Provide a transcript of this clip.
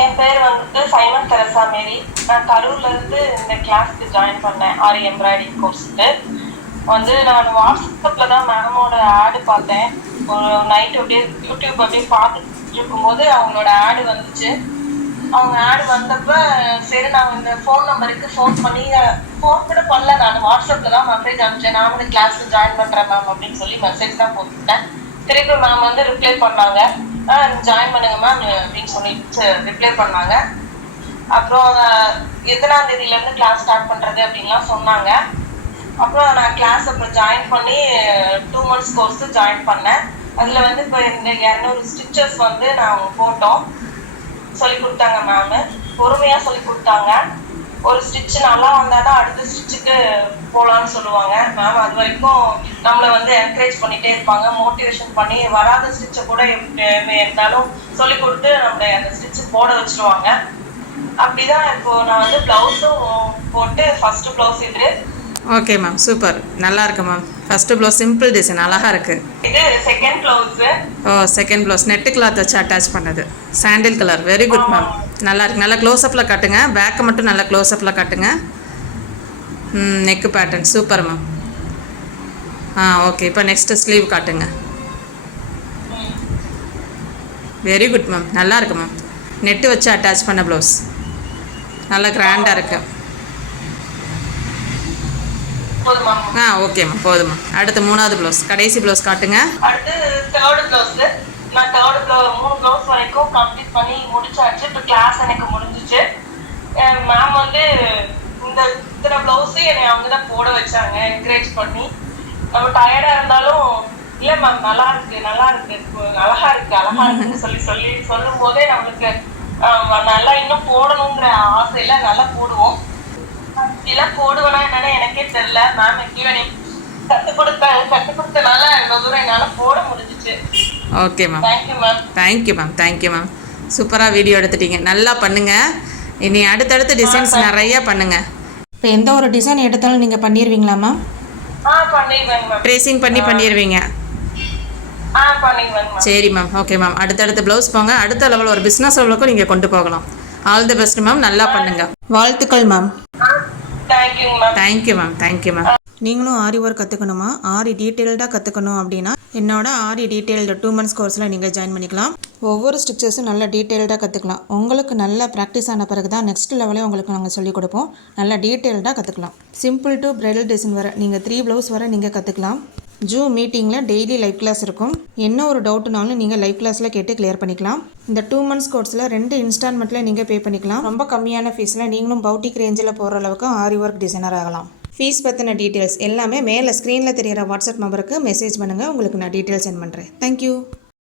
என் பேர் வந்துட்டு Simon Teresa மேரி. நான் கரூர்லேருந்து இந்த கிளாஸ்க்கு ஜாயின் பண்ணேன் ஆரி எம்ப்ராய்டிங் கோர்ஸுக்கு. நான் வாட்ஸ்அப்பில் தான் மேமோட ஆடு பார்த்தேன். ஒரு நைட் அப்படியே யூடியூப் அப்படியே பார்த்துட்டு இருக்கும்போது அவங்களோட ஆடு வந்துச்சு. அவங்க ஆடு வந்தப்ப சரி நான் இந்த ஃபோன் நம்பருக்கு ஃபோன் கூட பண்ணல. நான் வாட்ஸ்அப்பில் தான் மெசேஜ் அனுப்பிச்சேன். நான் வந்து கிளாஸில் ஜாயின் பண்ணுறேன் மேம் அப்படின்னு சொல்லி மெசேஜ் தான் போட்டுவிட்டேன். திருப்பி மேம் ரிப்ளை பண்ணாங்க, ஜாயின் பண்ணுங்க மேம் அப்படின்னு சொல்லிட்டு ரிப்ளை பண்ணாங்க. அப்புறம் எத்தனாம் தேதியிலேருந்து கிளாஸ் ஸ்டார்ட் பண்ணுறது அப்படின்லாம் சொன்னாங்க. அப்புறம் நான் கிளாஸ் அப்புறம் ஜாயின் பண்ணி 2 months கோர்ஸு ஜாயின் பண்ணேன். அதில் இப்போ இந்த 200 ஸ்டிச்சஸ் நான் போட்டோம். சொல்லி கொடுத்தாங்க மேமு. பொறுமையாக சொல்லி கொடுத்தாங்க. ஒரு ஸ்டிச்சு நல்லா வந்தால் தான் அடுத்த ஸ்டிச்சுக்கு போகலான்னு சொல்லுவாங்க மேம். அது வரைக்கும் நம்மளை என்கரேஜ் பண்ணிகிட்டே இருப்பாங்க, மோட்டிவேஷன் பண்ணி வராத ஸ்டிச்சை கூட இருந்தாலும் சொல்லி கொடுத்து நம்மளை அந்த ஸ்டிச்சு போட வச்சுருவாங்க. அப்படிதான் இப்போது நான் ப்ளவுஸும் போட்டு ஃபஸ்ட்டு ப்ளவுஸ் இது. ஓகே மேம், சூப்பர், நல்லா இருக்கு ma'am. First blouse simple design அழகாக இருக்குது. இது செகண்ட் ப்ளவுஸு. ஓ, செகண்ட் ப்ளவுஸ் நெட்டு கிளாத் வச்சு அட்டாச் பண்ணது, சாண்டில் கலர். வெரி குட் மேம், நல்லா இருக்கு. நல்லா க்ளோஸ்அப்பில் காட்டுங்க, பேக்கை மட்டும் நல்லா க்ளோஸ்அப்பில் காட்டுங்க. Neck pattern super ma'am. Okay, இப்போ நெக்ஸ்ட்டு ஸ்லீவ் காட்டுங்க. வெரி குட் மேம், நல்லா இருக்கு மேம். நெட்டு வச்சு அட்டாச் பண்ண ப்ளவுஸ் நல்லா கிராண்டாக இருக்குது. ஓகே மேம், போதுமா. அடுத்து 3வது ப்ளவுஸ், கடைசி ப்ளவுஸ் காட்டுங்க. அடுத்து தேர்ட் ப்ளவுஸ். நான் தேர்ட் ப்ளவுஸ் 3 ப்ளவுஸ் வரைக்கும் கம்ப்ளீட் பண்ணி முடிச்சாச்சு. இப்போ கிளாஸ் எனக்கு முடிஞ்சிச்சு. மேம் இந்த இத்தனை ப்ளவுஸு என்னை அவங்க தான் போட வச்சாங்க, என்கரேஜ் பண்ணி. நம்ம டயர்டாக இருந்தாலும் இல்லை மேம் நல்லா இருக்கு அழகா இருக்குன்னு சொல்லும் போதே நம்மளுக்கு நல்லா இன்னும் போடணுங்கிற ஆசையில நல்லா போடுவோம். இதெல்லாம் போடுவேனா என்னன்னு எனக்கே தெரியல. மேம் ஈவனிங் கற்றுக் கொடுத்தனால இவ்வளோ தூரம் என்னால் போட முடிஞ்சிச்சு. Okay ma'am, thank you ma'am. Thank you ma'am. சூப்பராக வீடியோ எடுத்துட்டீங்க, நல்லா பண்ணுங்கள். இனி அடுத்தடுத்த டிசைன்ஸ் நிறையா பண்ணுங்கள். இப்போ எந்த ஒரு டிசைன் எடுத்தாலும் நீங்கள் பண்ணிடுவீங்களா மேம்? பண்ணிடுவேங்க மேம். ட்ரேசிங் பண்ணிடுவீங்க? பண்ணிடுவேங்க மேம். சரி மேம், ஓகே மேம். அடுத்தடுத்த ப்ளவுஸ் போங்க. அடுத்த லெவல் ஒரு பிஸ்னஸ் லெவலுக்கும் நீங்கள் கொண்டு போகலாம். ஆல் தி பெஸ்ட் மேம், நல்லா பண்ணுங்கள். வாழ்த்துக்கள் மேம். Thank you ma'am. நீங்களும் ஆரி ஒர்க் கற்றுக்கணுமா, ஆரி டீட்டெயில்டாக கற்றுக்கணும் அப்படின்னா என்னோட ஆரி டீட்டெயில்டு 2 months கோர்ஸில் நீங்கள் ஜாயின் பண்ணிக்கலாம். ஒவ்வொரு ஸ்டிச்சஸும் நல்லா டீட்டெயில்டாக கற்றுக்கலாம். உங்களுக்கு நல்லா ப்ராக்டிஸ் ஆன பிறகு தான் நெக்ஸ்ட் லெவலே உங்களுக்கு நாங்கள் சொல்லிக் கொடுப்போம். நல்லா டீட்டெயில்டாக கற்றுக்கலாம். சிம்பிள் டு பிரைடல் டிசைன் வர நீங்கள் 3 ப்ளவுஸ் வரை நீங்கள் கற்றுக்கலாம். ஜூம் மீட்டிங்கில் டெய்லி லைவ் கிளாஸ் இருக்கும். என்ன ஒரு டவுட்னாலும் நீங்கள் லைவ் கிளாஸில் கேட்டு கிளியர் பண்ணிக்கலாம். இந்த 2 months கோர்ஸில் 2 இன்ஸ்டால்மெண்ட்டில் நீங்கள் பே பண்ணிக்கலாம். ரொம்ப கம்மியான ஃபீஸில் நீங்களும் பவுட்டிக் ரேஞ்சில் போகிற அளவுக்கு ஆரி ஒர்க் டிசைனர் ஆகலாம். ஃபீஸ் பற்றின டீட்டெயில்ஸ் எல்லாமே மேலே ஸ்க்ரீனில் தெரிகிற வாட்ஸ்அப் நம்பருக்கு மெசேஜ் பண்ணுங்கள். உங்களுக்கு நான் டீட்டெயில்ஸ் சென்ட் பண்ணுறேன். தேங்க்யூ.